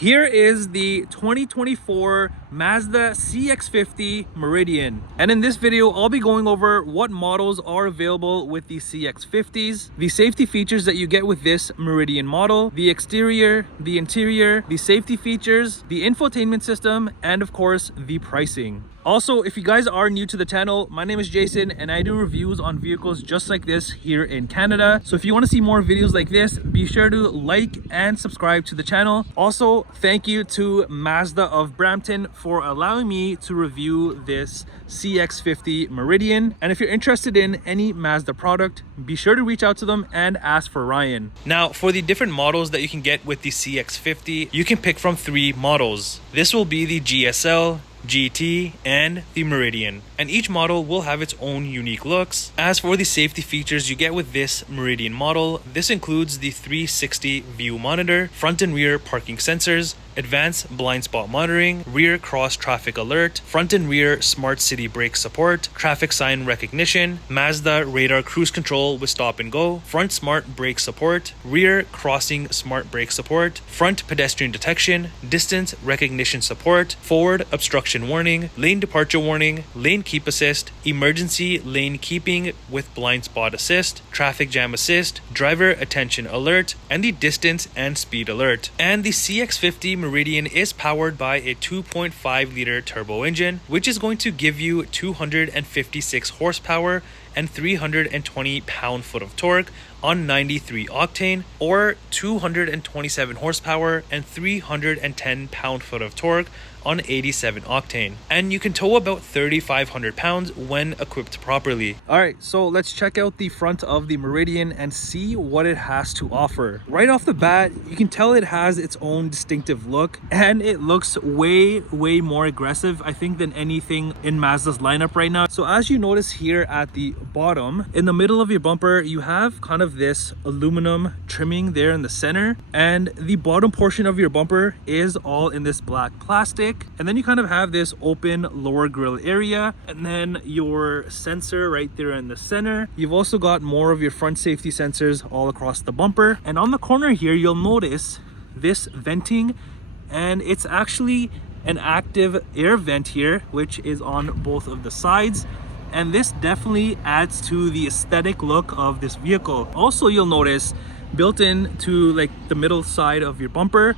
Here is the 2024 Mazda CX-50 Meridian. And in this video, I'll be going over what models are available with the CX-50s, the safety features that you get with this Meridian model, the exterior, the interior, the safety features, the infotainment system, and of course, the pricing. Also, if you guys are new to the channel, my name is Jason and I do reviews on vehicles just like this here in Canada. So if you want to see more videos like this, be sure to like and subscribe to the channel. Also, thank you to Mazda of Brampton for allowing me to review this CX-50 Meridian. And if you're interested in any Mazda product, be sure to reach out to them and ask for Ryan. Now, for the different models that you can get with the CX-50, you can pick from 3 models. This will be the GS-L, GT, and the Meridian, and each model will have its own unique looks. As for the safety features you get with this Meridian model, this includes the 360 view monitor, front and rear parking sensors, advanced blind spot monitoring, rear cross traffic alert, front and rear smart city brake support, traffic sign recognition, Mazda radar cruise control with stop and go, front smart brake support, rear crossing smart brake support, front pedestrian detection, distance recognition support, forward obstruction warning, lane departure warning, lane keep assist, emergency lane keeping with blind spot assist, traffic jam assist, driver attention alert, and the distance and speed alert. And the CX-50 Meridian is powered by a 2.5 liter turbo engine, which is going to give you 256 horsepower and 320 pound-foot of torque on 93 octane, or 227 horsepower and 310 pound-foot of torque on 87 octane. And you can tow about 3,500 pounds when equipped properly. All right, so let's check out the front of the Meridian and see what it has to offer. Right off the bat, you can tell it has its own distinctive look, and it looks way more aggressive, I think, than anything in Mazda's lineup right now. So as you notice here at the bottom, in the middle of your bumper, you have kind of this aluminum trimming there in the center, and the bottom portion of your bumper is all in this black plastic. And then you kind of have this open lower grille area, and then your sensor right there in the center. You've also got more of your front safety sensors all across the bumper. And on the corner here, you'll notice this venting, and it's actually an active air vent here, which is on both of the sides. And this definitely adds to the aesthetic look of this vehicle. Also, you'll notice built in to like the middle side of your bumper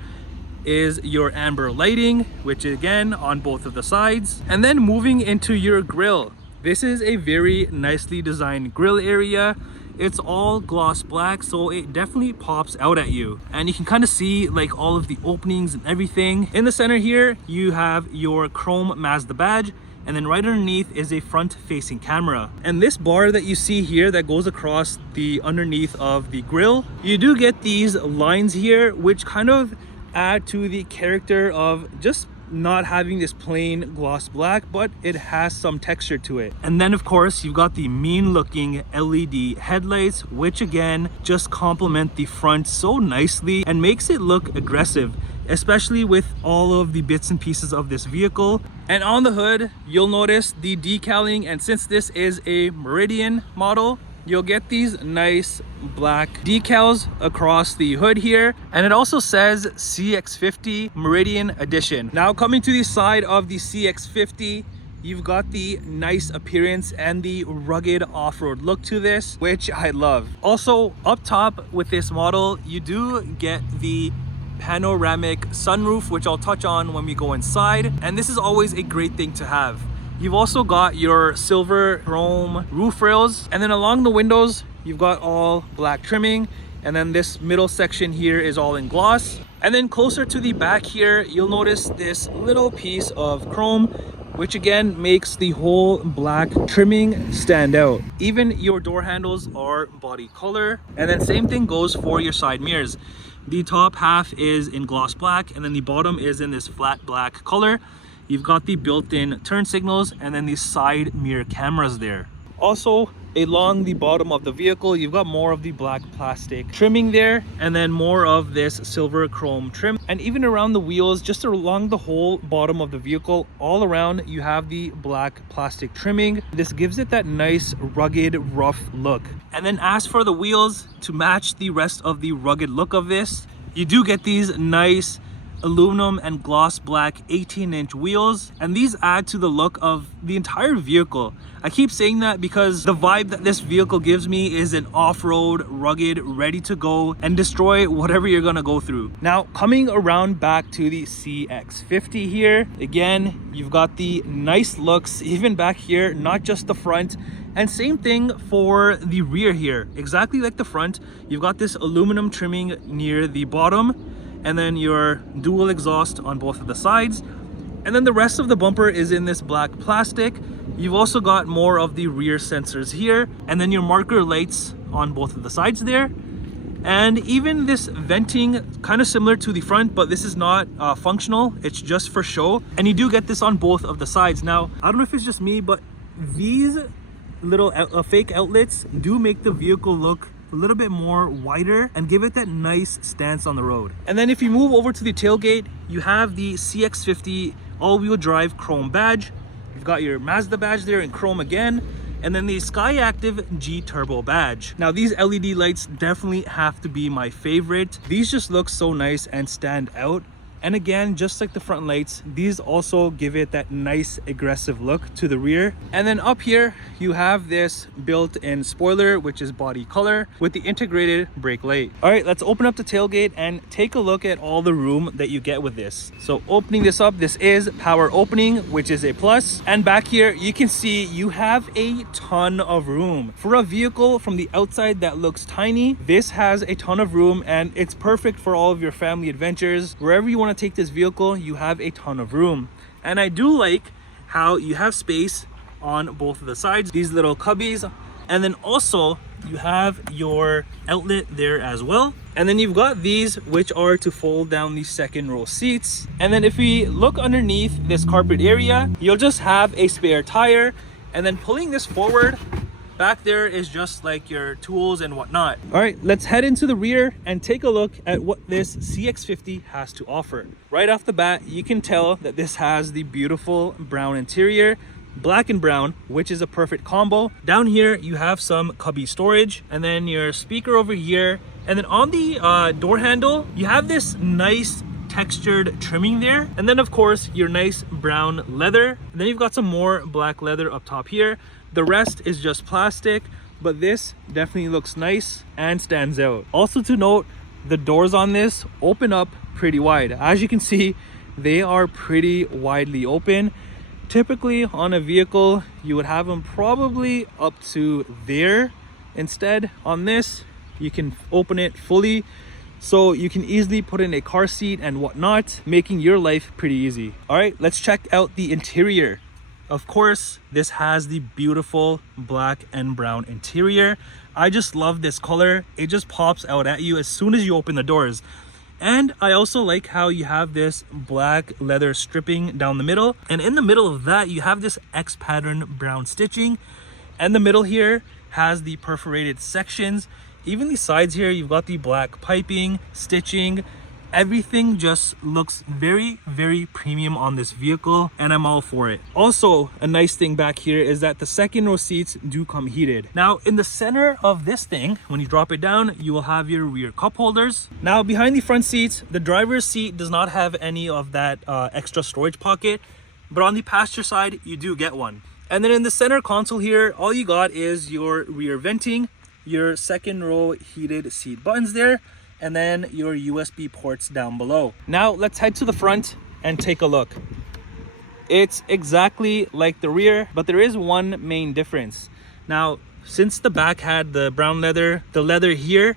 is your amber lighting, which again on both of the sides. And then moving into your grille, this is a very nicely designed grille area. It's all gloss black, so it definitely pops out at you, and you can kind of see like all of the openings and everything. In the center here, you have your chrome Mazda badge, and then right underneath is a front facing camera. And this bar that you see here that goes across the underneath of the grille, you do get these lines here, which kind of add to the character of just not having this plain gloss black, but it has some texture to it. And then of course you've got the mean looking LED headlights, which again just complement the front so nicely and makes it look aggressive, especially with all of the bits and pieces of this vehicle. And on the hood, you'll notice the decaling, and since this is a Meridian model, you'll get these nice black decals across the hood here, and it also says CX-50 Meridian Edition. Now coming to the side of the CX-50, you've got the nice appearance and the rugged off-road look to this, which I love. Also up top with this model, you do get the panoramic sunroof, which I'll touch on when we go inside, and this is always a great thing to have. You've also got your silver chrome roof rails, and then along the windows you've got all black trimming, and then this middle section here is all in gloss. And then closer to the back here, you'll notice this little piece of chrome, which again makes the whole black trimming stand out. Even your door handles are body color, and then same thing goes for your side mirrors. The top half is in gloss black, and then the bottom is in this flat black color. You've got the built-in turn signals and then these side mirror cameras there. Also, along the bottom of the vehicle, you've got more of the black plastic trimming there, and then more of this silver chrome trim. And even around the wheels, just along the whole bottom of the vehicle, all around you have the black plastic trimming. This gives it that nice rugged rough look. And then as for the wheels, to match the rest of the rugged look of this, you do get these nice aluminum and gloss black 18-inch wheels, and these add to the look of the entire vehicle. I keep saying that because the vibe that this vehicle gives me is an off-road, rugged, ready to go and destroy whatever you're gonna go through. Now, coming around back to the CX-50 here, again, you've got the nice looks even back here, not just the front. And same thing for the rear here, exactly like the front. You've got this aluminum trimming near the bottom, and then your dual exhaust on both of the sides. And then the rest of the bumper is in this black plastic. You've also got more of the rear sensors here, and then your marker lights on both of the sides there. And even this venting, kind of similar to the front, but this is not functional, it's just for show. And you do get this on both of the sides. Now, I don't know if it's just me, but these little fake outlets do make the vehicle look a little bit more wider and give it that nice stance on the road. And then if you move over to the tailgate, you have the CX-50 all-wheel drive chrome badge. You've got your Mazda badge there in chrome again, and then the Skyactiv G Turbo badge. Now these LED lights definitely have to be my favorite. These just look so nice and stand out. And again, just like the front lights, these also give it that nice aggressive look to the rear. And then up here, you have this built-in spoiler, which is body color with the integrated brake light. All right, let's open up the tailgate and take a look at all the room that you get with this. So opening this up, this is power opening, which is a plus. And back here, you can see you have a ton of room. For a vehicle from the outside that looks tiny, this has a ton of room, and it's perfect for all of your family adventures. Wherever you want to take this vehicle, you have a ton of room. And I do like how you have space on both of the sides, these little cubbies, and then also you have your outlet there as well. And then you've got these, which are to fold down the second row seats. And then if we look underneath this carpet area, you'll just have a spare tire. And then pulling this forward, back there is just like your tools and whatnot. All right, let's head into the rear and take a look at what this CX-50 has to offer. Right off the bat, you can tell that this has the beautiful brown interior, black and brown, which is a perfect combo. Down here, you have some cubby storage, and then your speaker over here. And then on the door handle, you have this nice textured trimming there. And then of course, your nice brown leather. And then you've got some more black leather up top here. The rest is just plastic, but this definitely looks nice and stands out. Also to note, the doors on this open up pretty wide. As you can see, they are pretty widely open. Typically on a vehicle, you would have them probably up to there. Instead, on this, you can open it fully, so you can easily put in a car seat and whatnot, making your life pretty easy. All right, let's check out the interior. Of course, this has the beautiful black and brown interior. I just love this color. It just pops out at you as soon as you open the doors. And I also like how you have this black leather stripping down the middle. And in the middle of that, you have this X pattern brown stitching. And the middle here has the perforated sections. Even the sides here, you've got the black piping, stitching. Everything just looks very, very premium on this vehicle, and I'm all for it. Also, a nice thing back here is that the second row seats do come heated. Now, in the center of this thing, when you drop it down, you will have your rear cup holders. Now, behind the front seats, the driver's seat does not have any of that extra storage pocket, but on the passenger side, you do get one. And then in the center console here, all you got is your rear venting, your second row heated seat buttons there, and then your USB ports down below. Now let's head to the front and take a look. It's exactly like the rear, but there is one main difference. Now, since the back had the brown leather, the leather here,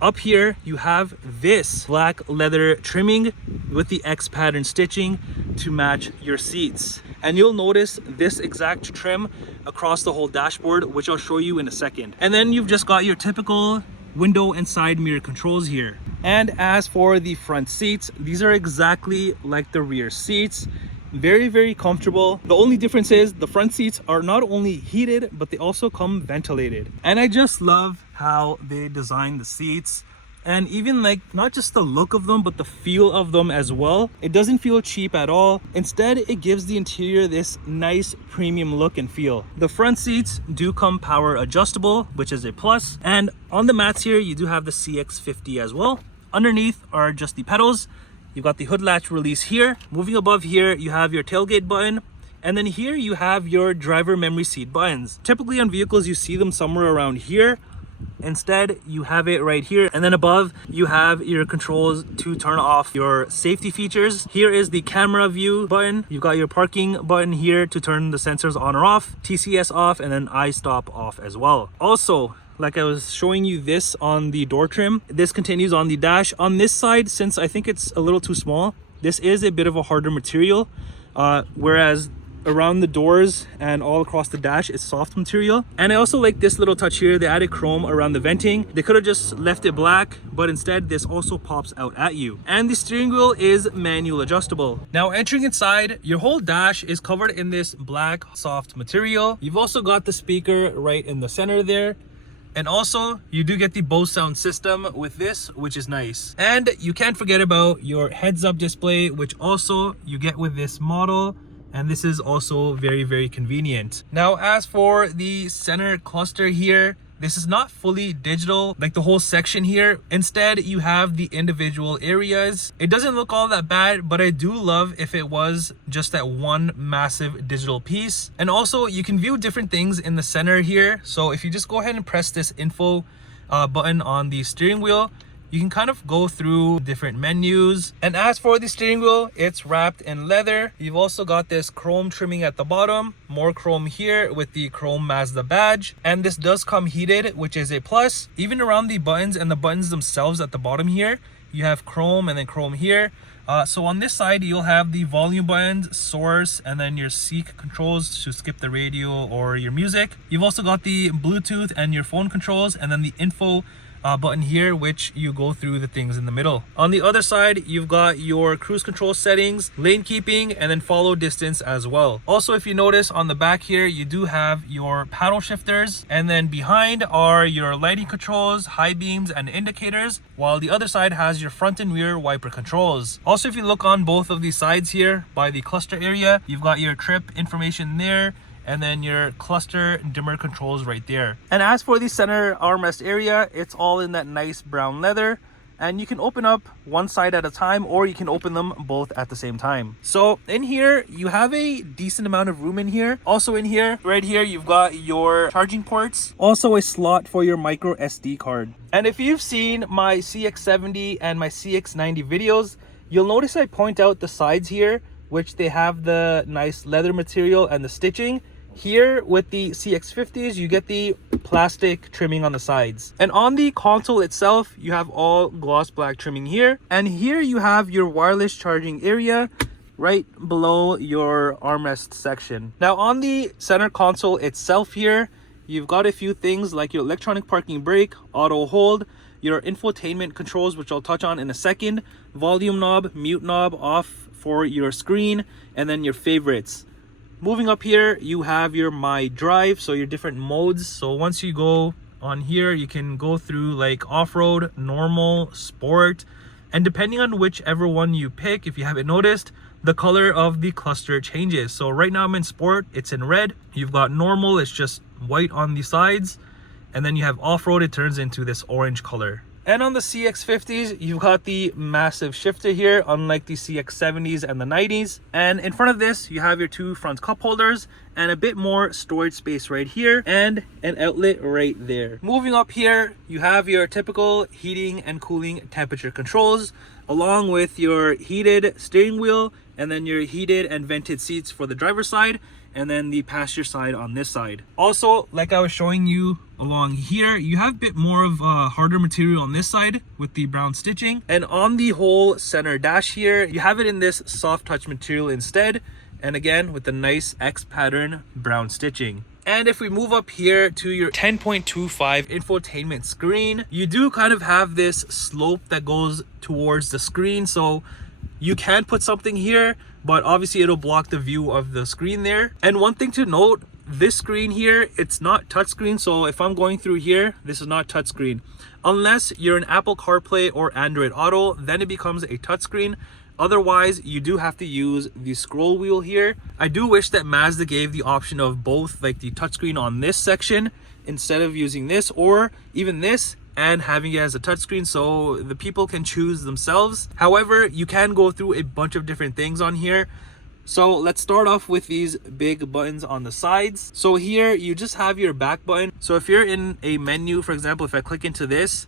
up here you have this black leather trimming with the X pattern stitching to match your seats. And you'll notice this exact trim across the whole dashboard, which I'll show you in a second. And then you've just got your typical window and side mirror controls here. And as for the front seats, these are exactly like the rear seats. Very, very comfortable. The only difference is the front seats are not only heated, but they also come ventilated. And I just love how they design the seats. And even like not just the look of them, but the feel of them as well. It doesn't feel cheap at all. Instead, it gives the interior this nice premium look and feel. The front seats do come power adjustable, which is a plus. And on the mats here, you do have the CX-50 as well. Underneath are just the pedals. you've got the hood latch release here. Moving above here, you have your tailgate button. And then here you have your driver memory seat buttons. Typically on vehicles, you see them somewhere around here. Instead, you have it right here. And then above, you have your controls to turn off your safety features. Here is the camera view button. You've got your parking button here to turn the sensors on or off, TCS off, and then iStop off as well. Also, like I was showing you this on the door trim, this continues on the dash. On this side, since I think it's a little too small, this is a bit of a harder material, whereas around the doors and all across the dash is soft material. And I also like this little touch here. They added chrome around the venting. They could have just left it black, but instead this also pops out at you. And the steering wheel is manual adjustable. Now entering inside, your whole dash is covered in this black soft material. You've also got the speaker right in the center there. And also, you do get the Bose sound system with this, which is nice. And you can't forget about your heads-up display, which also you get with this model. And this is also very, very convenient. Now, as for the center cluster here, this is not fully digital like the whole section here. Instead, you have the individual areas. It doesn't look all that bad, but I do love if it was just that one massive digital piece. And also, you can view different things in the center here. So if you just go ahead and press this info button on the steering wheel, you can kind of go through different menus. And as for the steering wheel, it's wrapped in leather. You've also got this chrome trimming at the bottom, more chrome here with the chrome Mazda badge. And this does come heated, which is a plus. Even around the buttons and the buttons themselves at the bottom here, you have chrome and then chrome here. So on this side, you'll have the volume buttons, source, and then your seek controls to skip the radio or your music. You've also got the Bluetooth and your phone controls, and then the info button here, which you go through the things in the middle. On the other side, you've got your cruise control settings, lane keeping, and then follow distance as well. Also, if you notice on the back here, you do have your paddle shifters, and then behind are your lighting controls, high beams, and indicators, while the other side has your front and rear wiper controls. Also, if you look on both of these sides here by the cluster area, you've got your trip information there, and then your cluster dimmer controls right there. And as for the center armrest area, it's all in that nice brown leather, and you can open up one side at a time, or you can open them both at the same time. So in here, you have a decent amount of room in here. Also in here, right here, you've got your charging ports, also a slot for your micro SD card. And if you've seen my CX-70 and my CX-90 videos, you'll notice I point out the sides here, which they have the nice leather material and the stitching. Here with the CX-50s, you get the plastic trimming on the sides. And on the console itself, you have all gloss black trimming here. And here you have your wireless charging area right below your armrest section. Now on the center console itself here, you've got a few things like your electronic parking brake, auto hold, your infotainment controls, which I'll touch on in a second, volume knob, mute knob off for your screen, and then your favorites. Moving up here, you have your My Drive, so your different modes. So once you go on here, you can go through like off-road, normal, sport, and depending on whichever one you pick, if you haven't noticed, the color of the cluster changes. So right now I'm in sport, it's in red. You've got normal, it's just white on the sides, and then you have off-road, it turns into this orange color. And on the CX-50s, you've got the massive shifter here, unlike the CX-70s and the 90s. And in front of this, you have your two front cup holders and a bit more storage space right here and an outlet right there. Moving up here, you have your typical heating and cooling temperature controls, along with your heated steering wheel and then your heated and vented seats for the driver's side, and then the passenger side on this side. Also, like I was showing you along here, you have a bit more of harder material on this side with the brown stitching. And on the whole center dash here, you have it in this soft touch material instead. And again, with the nice X pattern brown stitching. And if we move up here to your 10.25 infotainment screen, you do kind of have this slope that goes towards the screen. So you can put something here, but obviously it'll block the view of the screen there. And one thing to note, this screen here, it's not touchscreen. So if I'm going through here, this is not touchscreen. Unless you're an Apple CarPlay or Android Auto, then it becomes a touchscreen. Otherwise, you do have to use the scroll wheel here. I do wish that Mazda gave the option of both, like the touchscreen on this section instead of using this, or even this, and having it as a touchscreen so the people can choose themselves. However, you can go through a bunch of different things on here. So let's start off with these big buttons on the sides. So here you just have your back button. So if you're in a menu, for example, if I click into this,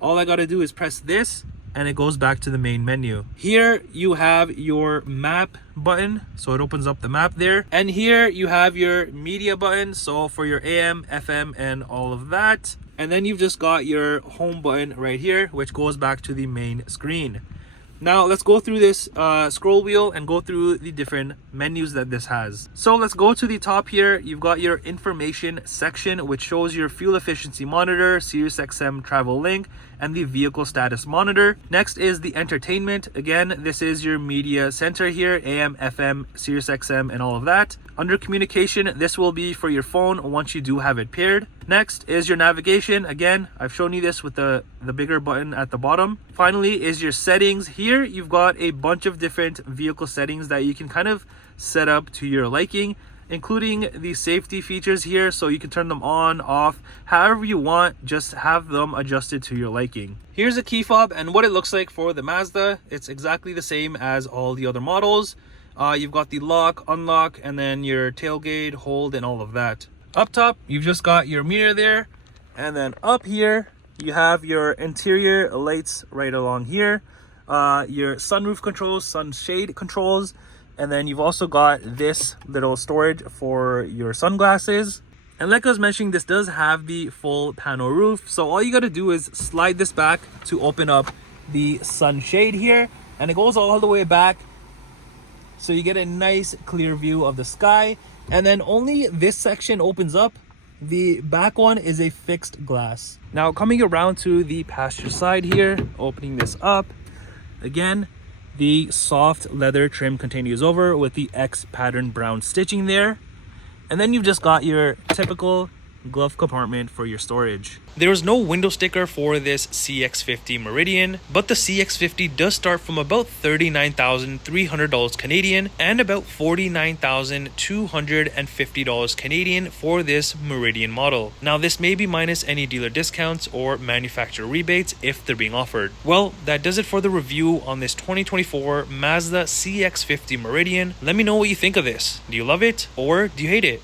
all I gotta do is press this and it goes back to the main menu. Here you have your map button, so it opens up the map there. And here you have your media button, so for your AM, FM, and all of that. And then you've just got your home button right here, which goes back to the main screen. Now let's go through this scroll wheel and go through the different menus that this has. So let's go to the top here. You've got your information section, which shows your fuel efficiency monitor, Sirius XM travel link, and the vehicle status monitor. Next is the entertainment. Again, this is your media center here, AM, FM, Sirius XM, and all of that. Under communication, this will be for your phone once you do have it paired. Next is your navigation. Again, I've shown you this with the bigger button at the bottom. Finally is your settings. Here you've got a bunch of different vehicle settings that you can kind of set up to your liking, including the safety features here, so you can turn them on, off, however you want. Just have them adjusted to your liking. Here's a key fob and what it looks like for the Mazda. It's exactly the same as all the other models. You've got the lock, unlock, and then your tailgate, hold, and all of that. Up top, you've just got your mirror there. And then up here, you have your interior lights right along here. Your sunroof controls, sunshade controls. And then you've also got this little storage for your sunglasses. And like I was mentioning, this does have the full panel roof. So all you got to do is slide this back to open up the sunshade here. And it goes all the way back, so you get a nice clear view of the sky. And then only this section opens up. The back one is a fixed glass. Now coming around to the passenger side here, opening this up, again, the soft leather trim continues over with the X pattern brown stitching there. And then you've just got your typical glove compartment for your storage. There is no window sticker for this CX-50 Meridian, but the CX-50 does start from about $39,300 Canadian and about $49,250 Canadian for this Meridian model. Now this may be minus any dealer discounts or manufacturer rebates if they're being offered. Well, that does it for the review on this 2024 Mazda CX-50 Meridian. Let me know what you think of this. Do you love it or do you hate it?